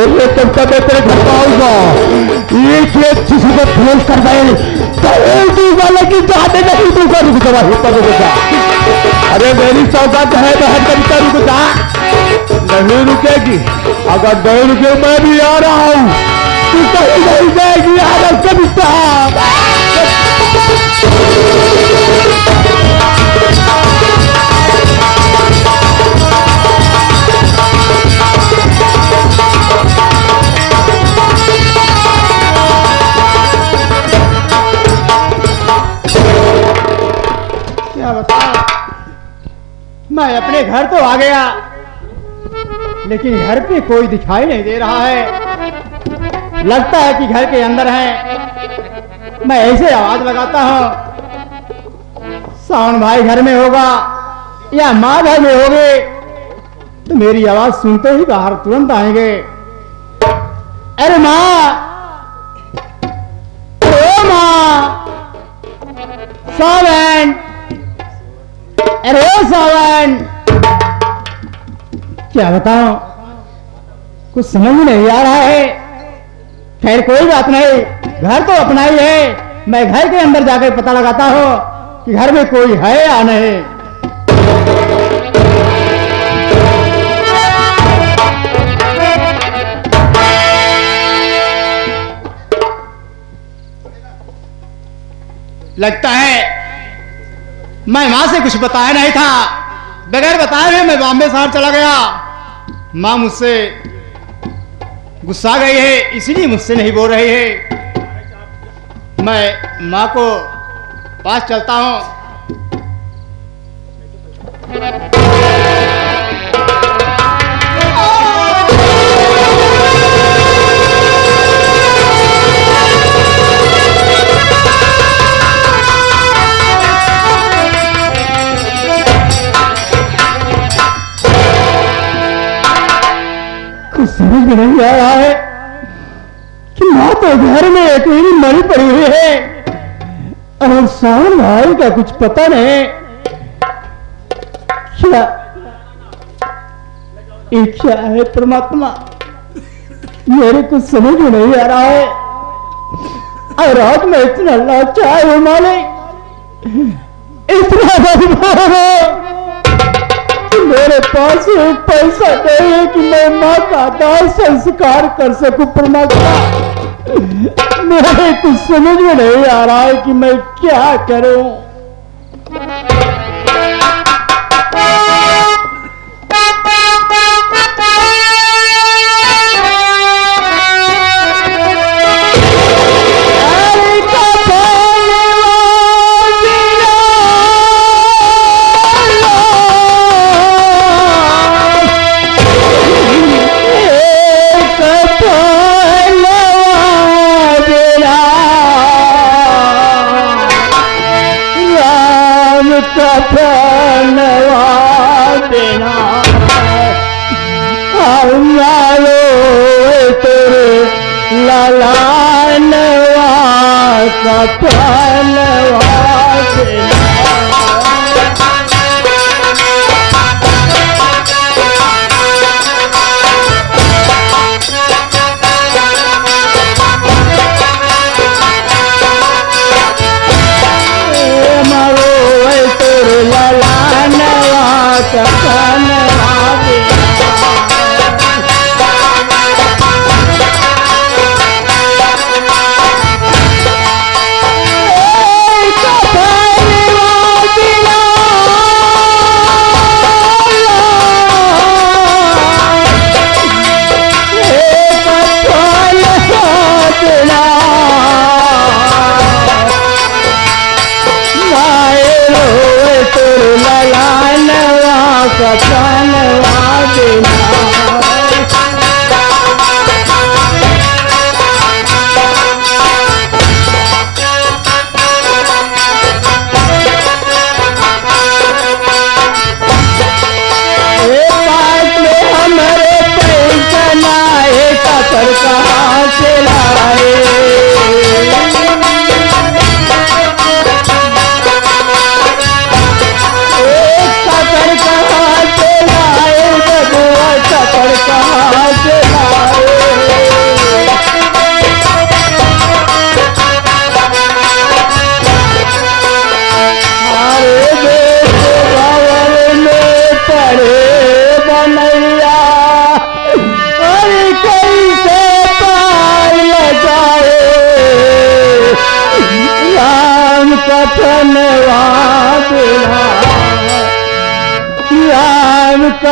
बोले तब तक मैं तेरे घर आऊंगा। एक किसी को फोन कर दे तो दूंगा, लेकिन जाने नहीं दूंगा। रुक जा भाई, रुक जा। अरे मेरी सौगात है बहन, कविता रुक जा। नहीं रुकेगी, अगर नहीं रुके मैं भी आ रहा हूं। तू कहीं नहीं जाएगी यार कविता। क्या बताऊं, मैं अपने घर तो आ गया, लेकिन घर पे कोई दिखाई नहीं दे रहा है। लगता है कि घर के अंदर है। मैं ऐसे आवाज लगाता हूं, सावन भाई घर में होगा या माँ घर में होगे, तो मेरी आवाज सुनते ही बाहर तुरंत आएंगे। अरे माँ, अरे माँ, सावन, अरे सावन। क्या बताऊं, कुछ समझ में नहीं आ रहा है। खैर कोई बात नहीं, घर तो अपना ही है। मैं घर के अंदर जाकर पता लगाता हूं कि घर में कोई है या नहीं। लगता है मैं मां से कुछ बताया नहीं था। बगैर बताए हुए मैं बॉम्बे शहर चला गया। मां मुझसे गुस्सा गई है, इसलिए मुझसे नहीं बोल रही है। मैं मां को पास चलता हूं। समझ में नहीं आ रहा है कि माँ तो घर में अकेली मरी पड़ी हुई है और सावन भाई का कुछ पता नहीं। क्या ये क्या है परमात्मा, मेरे कुछ समझ में नहीं आ रहा है। और आज मैं इतना लाचार हूं मालिक, इतना मजबूर हूं, मेरे पास एक पैसा नहीं है कि मैं माँ का दाह संस्कार कर सकूं। परमात्मा, मेरे कुछ समझ में नहीं आ रहा है कि मैं क्या करूं।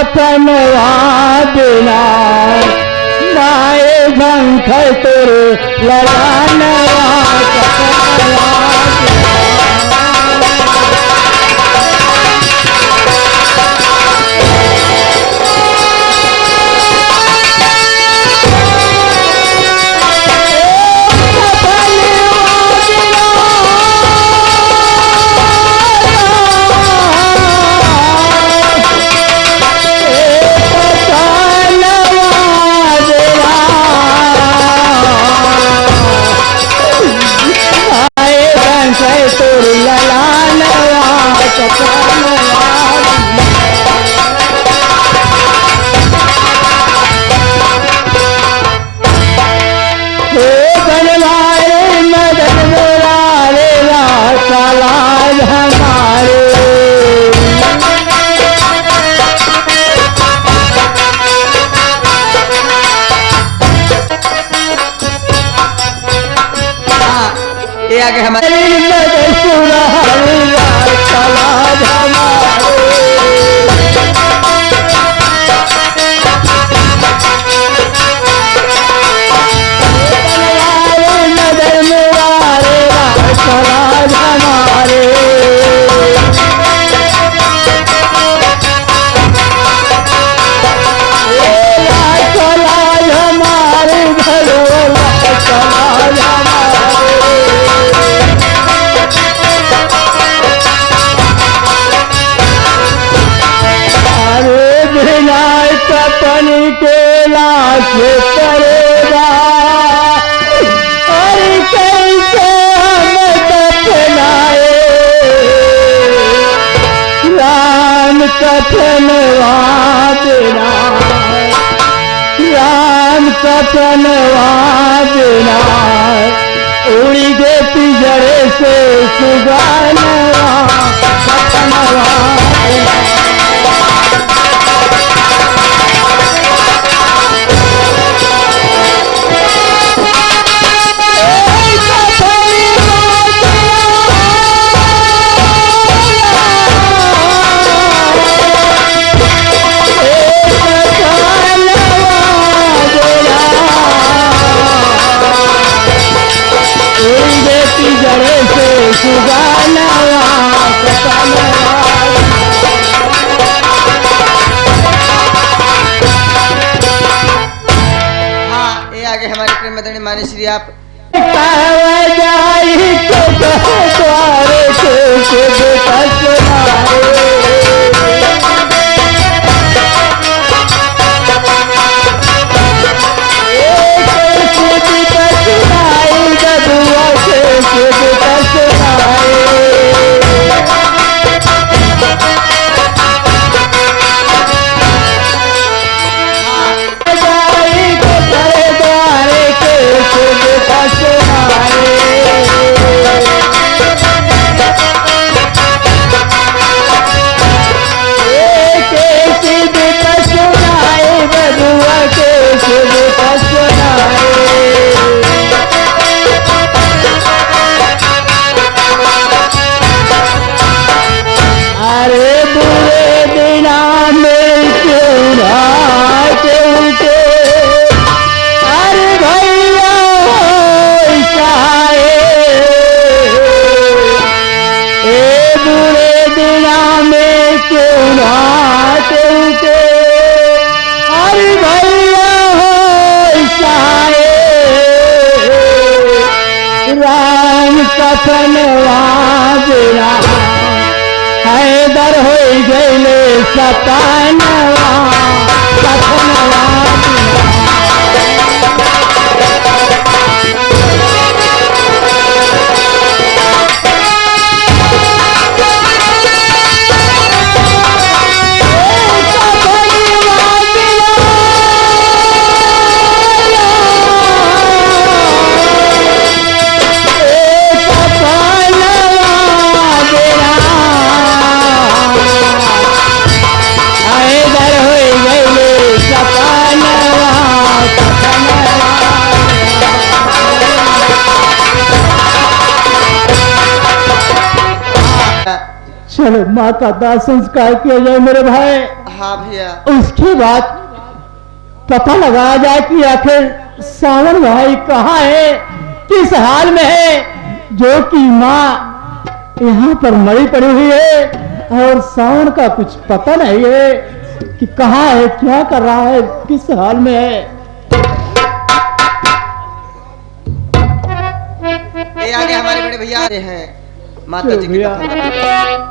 कफनवा बिना माए झंख तुर लगानवा कफनवा ये आगे हमारे पड़ेगा और कैसे हम दफनाए राम कफनवा बिना राम कफनवा बिना उड़ी गे पिंजरे से सुगानवा कफनवा हमारे प्रेम मदनी माने श्री आप कफनवा बिना हैदर हो गए सपनवा कफनवा चलो माँ का दाह संस्कार किया जाए मेरे भाई। हाँ भैया। उसके बाद पता लगाया जाए कि आखिर सावन भाई कहाँ है, किस हाल में है, जो कि माँ यहाँ पर मरी पड़ी हुई है और सावन का कुछ पता नहीं है कि कहाँ है, क्या कर रहा है, किस हाल में है। ये आगे हमारे बड़े भैया आए हैं माता जी की कथा।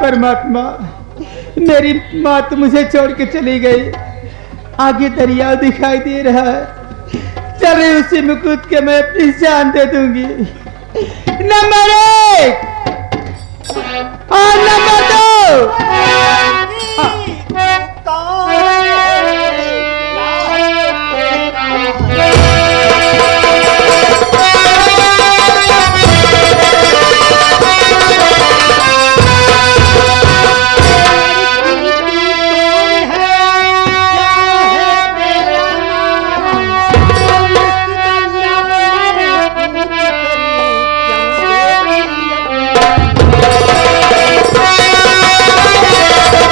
परमात्मा, मेरी माँ तो मुझे छोड़ के चली गई, आगे दरिया दिखाई दे रहा है, चले उसी में कूद के मैं अपनी जान दे दूंगी। नंबर 1 और नंबर 2 Thank you.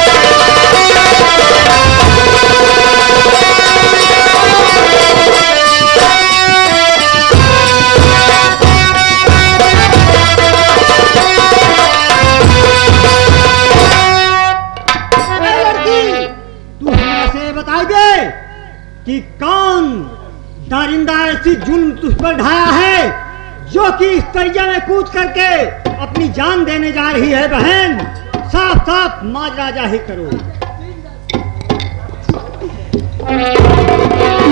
कि कौन दारिंदा ऐसी जुल्म तुझ पर ढाया है जो कि इस दरिया में कूद करके अपनी जान देने जा रही है बहन। साफ साफ माजरा जाहिर करो।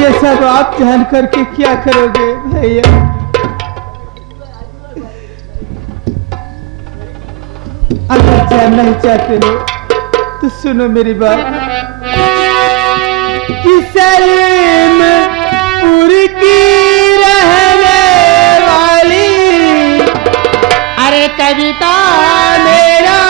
ये सब आप जान करके क्या करोगे भैया? अगर जानना ही चाहते हो तो सुनो मेरी बात कि सलीमपुर की रहने वाली अरे कविता मेरा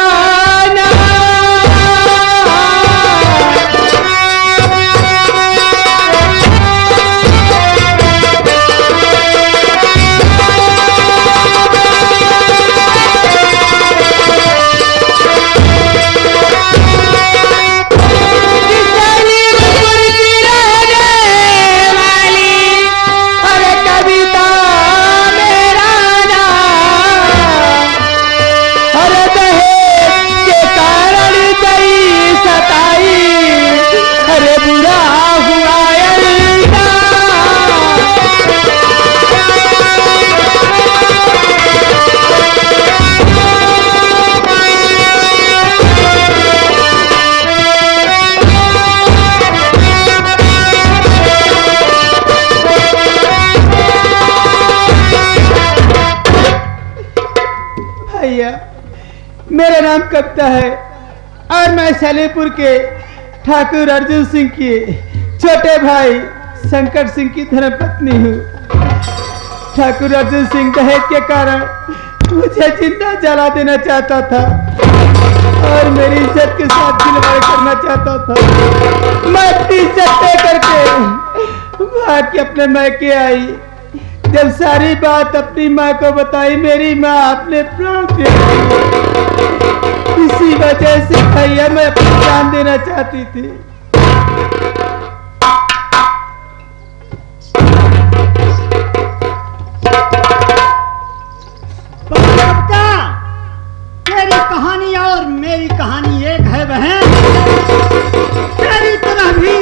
मेरा नाम कविता है और मैं सलीमपुर के ठाकुर अर्जुन सिंह की छोटे भाई शंकर सिंह की धर्मपत्नी हूँ। ठाकुर अर्जुन सिंह दहेज के कारण मुझे जिंदा जला देना चाहता था और मेरी इज्जत के साथ खिलवाड़ करना चाहता था। मैं अपनी इज्जत तय करके भाग के अपने मैके आई। जब सारी बात अपनी माँ को बताई, मेरी माँ अपने प्राण दे दी। इसी वजह से भैया मैं अपनी जान देना चाहती थी। तेरी कहानी और मेरी कहानी एक है बहन। तेरी तरह भी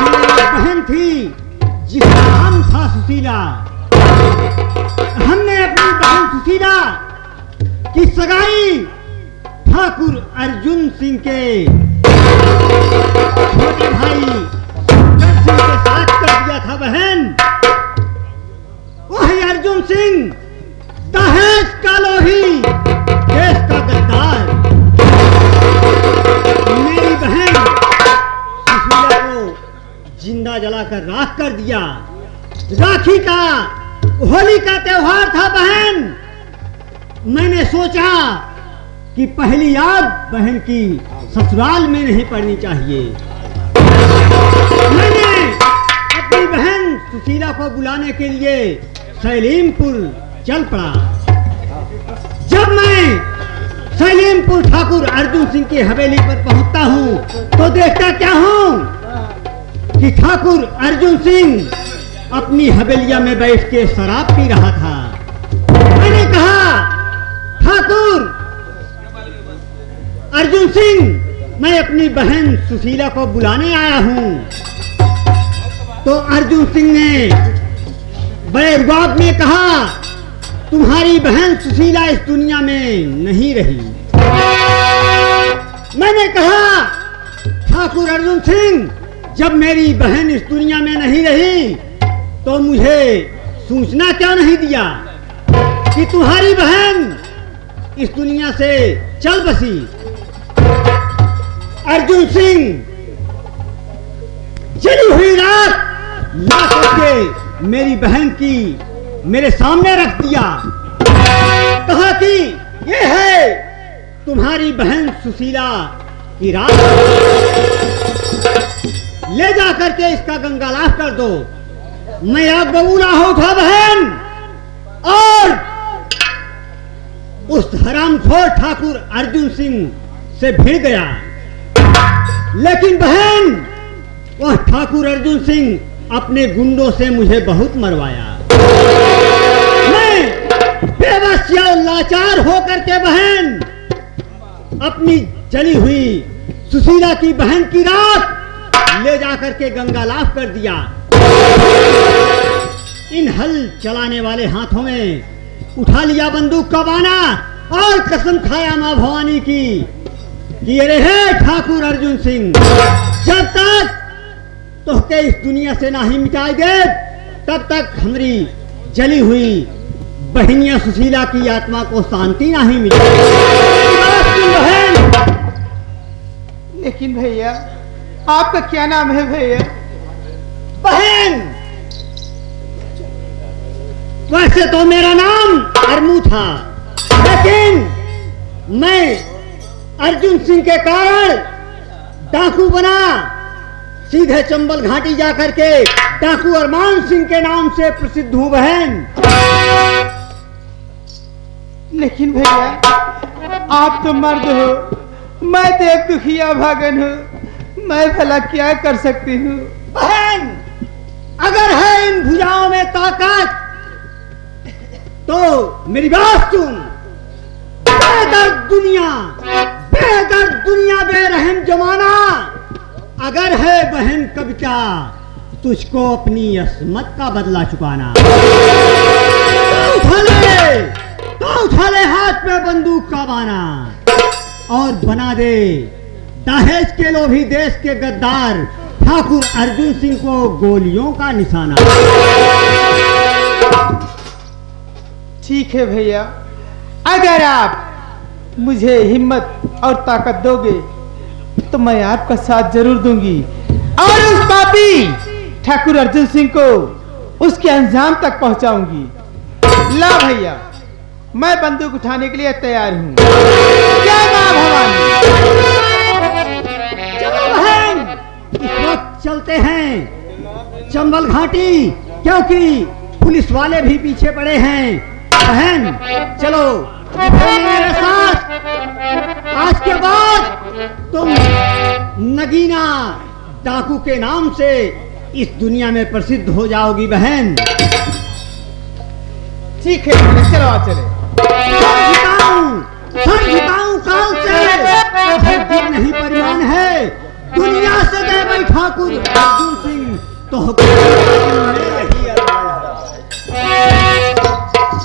मेरी बहन थी जिसका नाम था सुशीला। हमने अपनी बहन सुशीला की सगाई ठाकुर अर्जुन सिंह के छोटे भाई शंकर सिंह के साथ कर दिया था बहन। वही अर्जुन सिंह दहेज का लोही, देश का गद्दार, मेरी बहन सुशीला को जिंदा जलाकर राख कर दिया। राखी का होली का त्योहार था बहन। मैंने सोचा कि पहली याद बहन की ससुराल में नहीं पड़नी चाहिए। मैंने अपनी बहन सुशीला को बुलाने के लिए सलीमपुर चल पड़ा। जब मैं सलीमपुर ठाकुर अर्जुन सिंह की हवेली पर पहुंचता हूं तो देखता क्या हूं कि ठाकुर अर्जुन सिंह अपनी हवेलिया में बैठ के शराब पी रहा था। मैंने कहा, ठाकुर अर्जुन सिंह, मैं अपनी बहन सुशीला को बुलाने आया हूं। तो अर्जुन सिंह ने बड़े रुबाब में कहा, तुम्हारी बहन सुशीला इस दुनिया में नहीं रही। मैंने कहा, ठाकुर अर्जुन सिंह, जब मेरी बहन इस दुनिया में नहीं रही तो मुझे सूचना क्यों नहीं दिया कि तुम्हारी बहन इस दुनिया से चल बसी। अर्जुन सिंह जली हुई रात ला करके मेरी बहन की मेरे सामने रख दिया। कहा कि ये है तुम्हारी बहन सुशीला की रात, ले जा करके इसका गंगालाप कर दो। मैं अब बबूला हो था बहन और उस हरामखोर ठाकुर अर्जुन सिंह से भिड़ गया। लेकिन बहन, वह ठाकुर अर्जुन सिंह अपने गुंडों से मुझे बहुत मरवाया। मैं बेबस या लाचार होकर के बहन अपनी जली हुई सुशीला की बहन की रात ले जाकर के गंगा लाभ कर दिया। इन हल चलाने वाले हाथों में उठा लिया बंदूक का बाना और कसम खाया मां भवानी की कि ये रहे ठाकुर अर्जुन सिंह, जब तक तोहके इस दुनिया से नहीं मिटाई दे तब तक हमारी जली हुई बहनिया सुशीला की आत्मा को शांति नहीं मिलेगी। लेकिन भैया आपका क्या नाम है भैया? बहन, वैसे तो मेरा नाम अरमू था, लेकिन मैं अर्जुन सिंह के कारण डाकू बना, सीधे चंबल घाटी जाकर के डाकू अरमान सिंह के नाम से प्रसिद्ध हूं बहन। लेकिन भैया आप तो मर्द हो, मैं तो एक दुखिया भागन हूँ, मैं भला क्या कर सकती हूँ? बहन, अगर है इन भुजाओं में ताकत तो मेरी बात सुन। बेदर्द दुनिया बेरहम जमाना, अगर है बहन कविता तुझको अपनी अस्मत का बदला चुकाना, तो उठा ले हाथ में बंदूक का बाना और बना दे दहेज के लोभी देश के गद्दार ठाकुर अर्जुन सिंह को गोलियों का निशाना। ठीक है भैया, अगर आप मुझे हिम्मत और ताकत दोगे तो मैं आपका साथ जरूर दूंगी और उस पापी ठाकुर अर्जुन सिंह को उसके अंजाम तक पहुंचाऊंगी। ला भैया, मैं बंदूक उठाने के लिए तैयार हूं। जय मां भवानी। चलो बहन, इस वक्त चलते हैं चंबल घाटी, क्योंकि पुलिस वाले भी पीछे पड़े हैं। बहन चलो मेरे साथ, आज के बाद तुम नगीना डाकू के नाम से इस दुनिया में प्रसिद्ध हो जाओगी बहन। ठीक है, चलो आ चले। सर झुकाऊं काल से, हर दिन नहीं परिमाण है, दुनिया से गए भाई ठाकुर अर्जुन सिंह तो